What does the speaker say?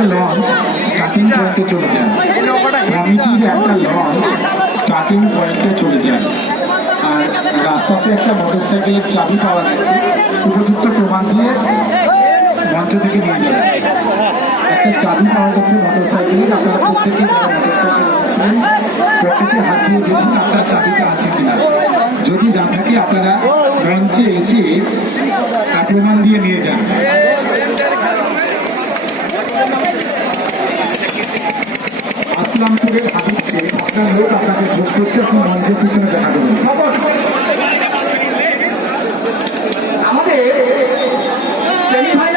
একটা launch starting পয়েন্টে চলে যায়, কমিটির একটা লঞ্চ স্টার্টিং পয়েন্টে চলে যায়। আর রাস্তাতে একটা মোটর সাইকেলের চাবি পাওয়া গেছে, উপযুক্ত প্রমাণ দিয়ে মঞ্চ থেকে নিয়ে যাবে। একটা চাবি পাওয়া গেছে মোটর সাইকেলের, আপনারা প্রত্যেকে পকেটে হাত দিয়ে দেখুন আপনার চাবিটা আছে কিনা। যদি না থাকে আপনারা মঞ্চে এসে প্রমাণ দিয়ে নিয়ে যান। আসলামপুরের হাবিব শেখ আপনার লোক আপনাকে ভোট করছে, আপনি মঞ্চের পিছনে দেখা করুন। আমাদের সেমিফাইনাল